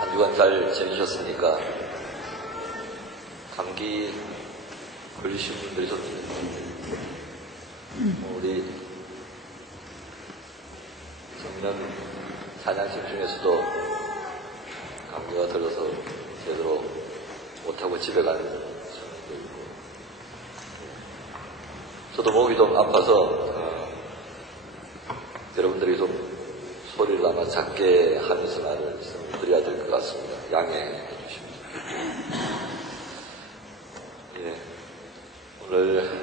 한 주간 잘 지내셨습니까? 감기 걸리신 분들이 좀 있는데, 우리 작년 찬양팀 중에서도 감기가 들어서 제대로 못하고 집에 가는 사람도 있고, 저도 목이 좀 아파서 여러분들이 좀 소리를 아마 작게 하면서 말씀드려야 될 것 같습니다. 양해해 주십시오. 예, 오늘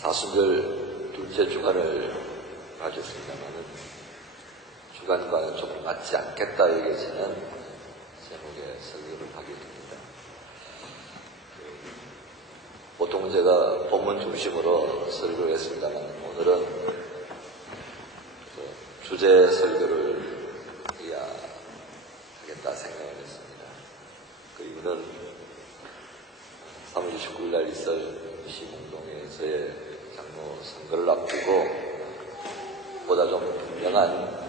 사순절 둘째 주간을 가졌습니다만은 주간과는 좀 맞지 않겠다 여겨지는 제목의 설교를 하게 됩니다. 보통 제가 본문 중심으로 설교를 했습니다만 오늘은 주제 설교를 해야 하겠다 생각을 했습니다. 그 이유는 3월 29일 날 있을 시공동에서의 장로 선거를 앞두고 보다 좀 분명한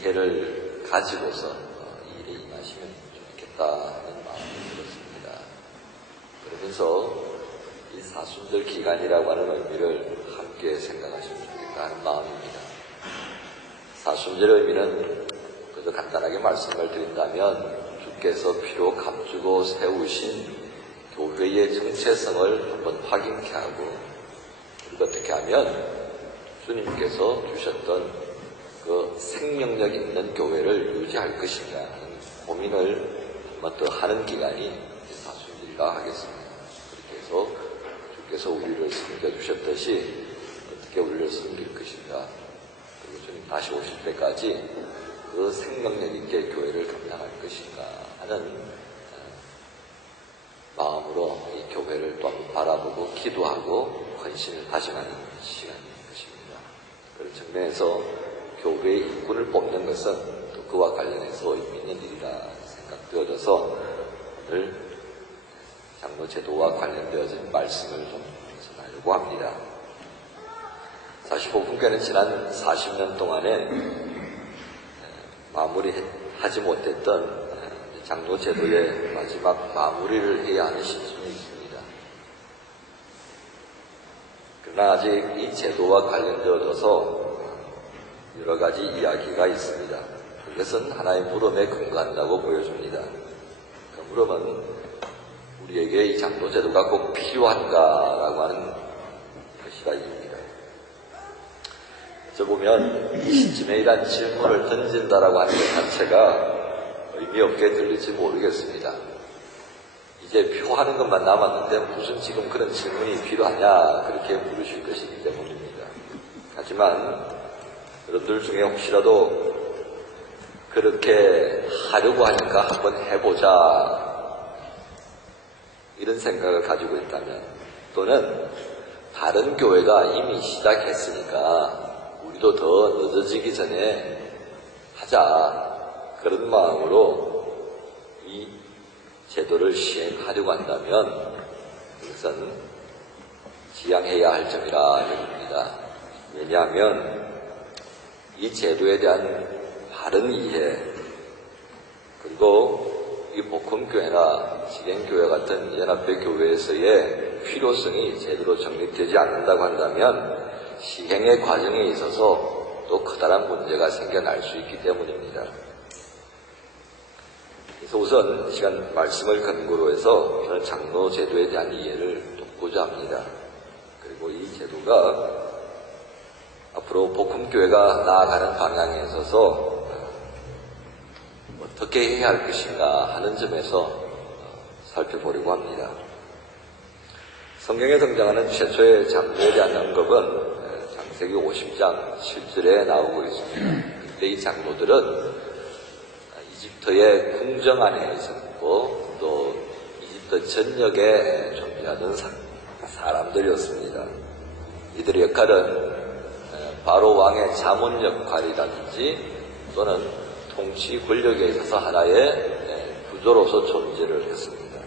이해를 가지고서 이 일에 임하시면 좋겠다는 마음이 들었습니다. 그러면서 이 사순절 기간이라고 하는 의미를 함께 생각하시면 좋겠다 하는 마음입니다. 사순절의 의미는 그저 간단하게 말씀을 드린다면 주께서 피로 감추고 세우신 교회의 정체성을 한번 확인케 하고, 그리고 어떻게 하면 주님께서 주셨던 그 생명력 있는 교회를 유지할 것인가 하는 고민을 한번 더 하는 기간이 사순절이라 하겠습니다. 그렇게 해서 주께서 우리를 섬겨주셨듯이 어떻게 우리를 섬길 것인가, 그리고 주님 다시 오실 때까지 그 생명력 있게 교회를 감당할 것인가 하는 마음으로 이 교회를 또 한번 바라보고 기도하고 헌신을 다짐하는 시간인 것입니다. 그런 측면에서 교회의 일꾼을 뽑는 것은 또 그와 관련해서 의미 있는 일이라 생각되어져서 오늘 장로 제도와 관련되어진 말씀을 좀 전하려고 합니다. 45분께는 지난 40년 동안에 마무리하지 못했던 장로 제도의 마지막 마무리를 해야 하는 시점이 있습니다. 그러나 아직 이 제도와 관련되어져서 여러 가지 이야기가 있습니다. 그것은 하나의 물음에 근거한다고 보여줍니다. 그 물음은 우리에게 이 장로 제도가 꼭 필요한가라고 하는 것이라 입니다. 저 보면 이 시점에 이런 질문을 던진다라고 하는 것 자체가 의미 없게 들릴지 모르겠습니다. 이제 표하는 것만 남았는데 무슨 지금 그런 질문이 필요하냐 그렇게 물으실 것이기 때문입니다. 하지만 여러분들 중에 혹시라도 그렇게 하려고 하니까 한번 해보자 이런 생각을 가지고 있다면, 또는 다른 교회가 이미 시작했으니까 우리도 더 늦어지기 전에 하자 그런 마음으로 이 제도를 시행하려고 한다면 그것은 지양해야 할 점이라 여깁니다. 왜냐하면 이 제도에 대한 바른 이해, 그리고 이 복음교회나 지갱교회 같은 연합회 교회에서의 필요성이 제대로 정립되지 않는다고 한다면 시행의 과정에 있어서 또 커다란 문제가 생겨날 수 있기 때문입니다. 그래서 우선 이 시간 말씀을 근거로 해서 저는 장로 제도에 대한 이해를 돕고자 합니다. 그리고 이 제도가 앞으로 복음교회가 나아가는 방향에 있어서 어떻게 해야 할 것인가 하는 점에서 살펴보려고 합니다. 성경에 등장하는 최초의 장로에 대한 언급은 창세기 50장 7절에 나오고 있습니다. 그때 이 장로들은 이집트의 궁정 안에 있었고 또 이집트 전역에 존재하던 사람들이었습니다. 이들의 역할은 바로 왕의 자문 역할이라든지 또는 통치 권력에 있어서 하나의 구조로서 존재를 했습니다.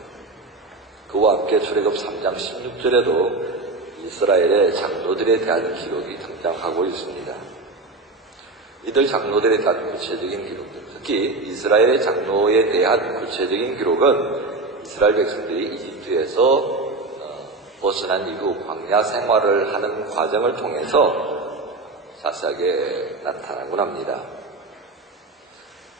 그와 함께 출애굽 3장 16절에도 이스라엘의 장로들에 대한 기록이 등장하고 있습니다. 이들 장로들에 대한 구체적인 기록들, 특히 이스라엘의 장로에 대한 구체적인 기록은 이스라엘 백성들이 이집트에서 벗어난 이후 광야 생활을 하는 과정을 통해서 자세하게 나타나곤 합니다.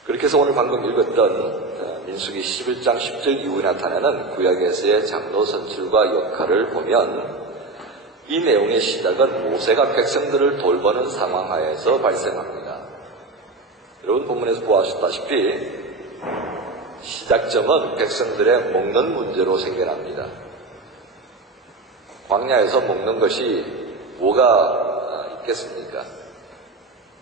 그렇게 해서 오늘 방금 읽었던 민수기 11장 10절 이후에 나타나는 구약에서의 장로 선출과 역할을 보면 이 내용의 시작은 모세가 백성들을 돌보는 상황 하에서 발생합니다. 여러분 본문에서 보았다시피 시작점은 백성들의 먹는 문제로 생겨납니다. 광야에서 먹는 것이 뭐가 있겠습니까?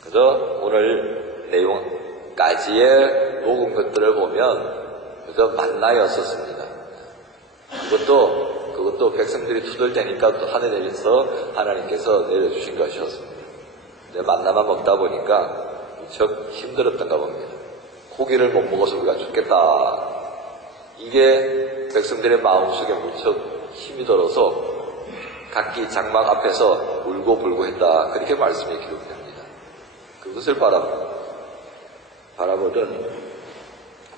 그저 오늘 내용까지의 녹은 것들을 보면 그저 만나였었습니다. 그것도 백성들이 투덜대니까 또 하늘에서 하나님께서 내려주신 것이었습니다. 근데 만나만 먹다 보니까 무척 힘들었던가 봅니다. 고기를 못 먹어서 우리가 죽겠다. 이게 백성들의 마음속에 무척 힘이 들어서 각기 장막 앞에서 울고불고 했다. 그렇게 말씀이 기록됩니다. 그것을 바라보던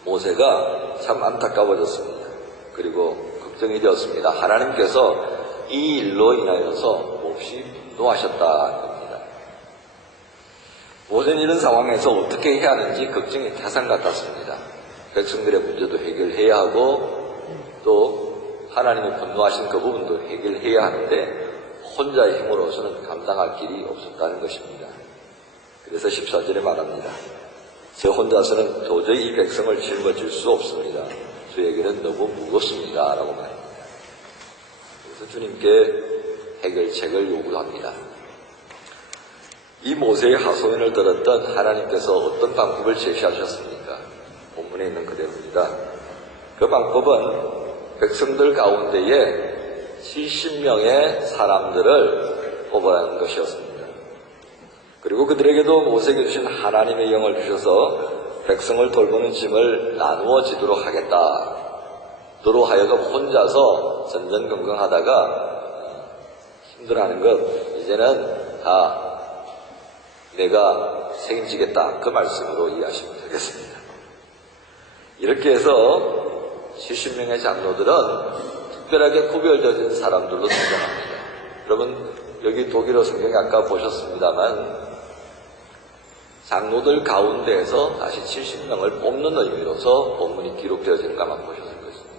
모세가 참 안타까워졌습니다. 그리고 걱정이 되었습니다. 하나님께서 이 일로 인하여서 몹시 분노하셨다는 겁니다. 모세는 이런 상황에서 어떻게 해야 하는지 걱정이 태산 같았습니다. 백성들의 문제도 해결해야 하고 또 하나님이 분노하신 그 부분도 해결해야 하는데 혼자의 힘으로서는 감당할 길이 없었다는 것입니다. 그래서 14절에 말합니다. 저 혼자서는 도저히 이 백성을 짊어질 수 없습니다. 저에게는 너무 무겁습니다. 라고 말합니다. 그래서 주님께 해결책을 요구합니다. 이 모세의 하소연을 들었던 하나님께서 어떤 방법을 제시하셨습니까? 본문에 있는 그대로입니다. 그 방법은 백성들 가운데에 70명의 사람들을 뽑아낸 것이었습니다. 그리고 그들에게도 모세에게 주신 하나님의 영을 주셔서 백성을 돌보는 짐을 나누어 지도록 하겠다. 너로 하여금 혼자서 전전긍긍하다가 힘들어하는 것 이제는 다 내가 책임지겠다. 그 말씀으로 이해하시면 되겠습니다. 이렇게 해서 70명의 장로들은 특별하게 구별되어진 사람들로 등장합니다. 여러분 여기 독일어 성경에 아까 보셨습니다만 장로들 가운데에서 다시 70명을 뽑는 의미로서 본문이 기록되어지는 것만 보셨을 것입니다.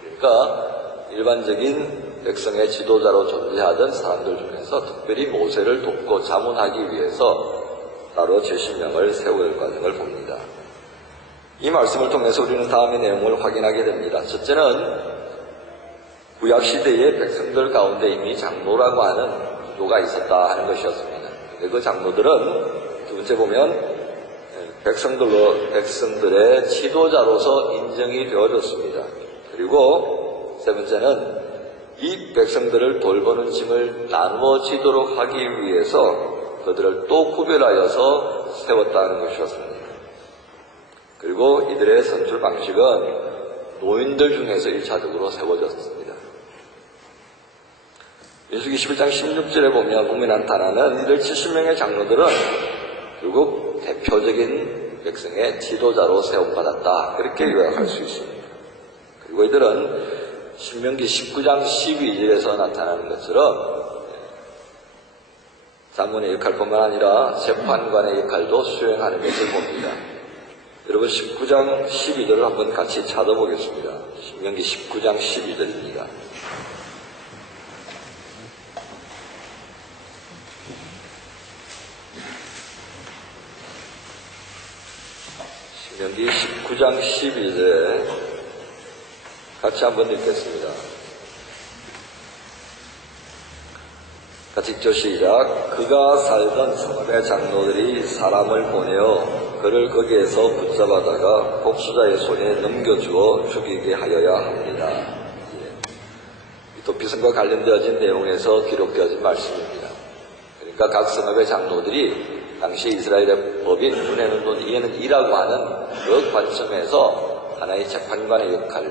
그러니까 일반적인 백성의 지도자로 존재하던 사람들 중에서 특별히 모세를 돕고 자문하기 위해서 따로 70명을 세울 과정을 봅니다. 이 말씀을 통해서 우리는 다음의 내용을 확인하게 됩니다. 첫째는 구약시대의 백성들 가운데 이미 장로라고 하는 구조가 있었다 하는 것이었습니다. 그 장로들은 두 번째 보면 백성들의 지도자로서 인정이 되어졌습니다. 그리고 세 번째는 이 백성들을 돌보는 짐을 나누어지도록 하기 위해서 그들을 또 구별하여서 세웠다는 것이었습니다. 그리고 이들의 선출 방식은 노인들 중에서 1차적으로 세워졌습니다. 민수기 11장 16절에 보면 본문에 나타나는 이들 70명의 장로들은 결국 대표적인 백성의 지도자로 세움받았다. 그렇게 요약할 수 있습니다. 그리고 이들은 신명기 19장 12절에서 나타나는 것처럼 자문의 역할뿐만 아니라 재판관의 역할도 수행하는 것을 봅니다. 여러분 19장 12절을 한번 같이 찾아보겠습니다. 신명기 19장 12절입니다. 신명기 19장 12절에 같이 한번 읽겠습니다. 같이 읽죠. 시작. 그가 살던 성읍의 장로들이 사람을 보내어 그를 거기에서 붙잡아다가 복수자의 손에 넘겨주어 죽이게 하여야 합니다. 이 도피성과 관련되어진 내용에서 기록되어진 말씀입니다. 그러니까 각 성읍의 장로들이 당시 이스라엘의 법인, 눈에는 눈, 이에는 이라고 하는 그 관점에서 하나의 재판관의 역할,